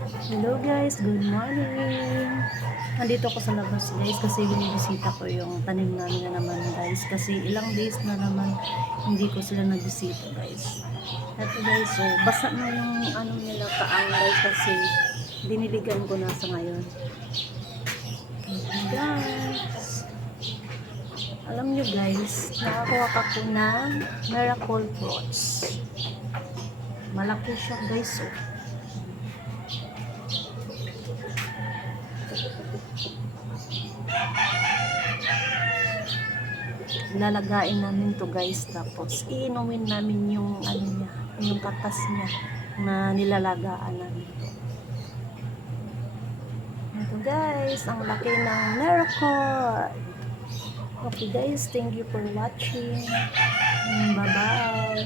Hello guys, good morning. Nandito ako sa labas guys kasi binibisita ko yung tanim namin na naman guys kasi ilang days na naman hindi ko sila nabisita guys. Ito guys, so basa na yung ano nila kaang guys kasi diniligan ko na sa ngayon. Guys, alam nyo guys, nakakuha ka ko ng miracle fruits. Malaki siya guys oh. Lalagain namin to guys. Tapos iinumin namin yung ano niya yung katas niya na nilalagaan namin ito guys ang laki ng miracle okay guys thank you for watching. Bye bye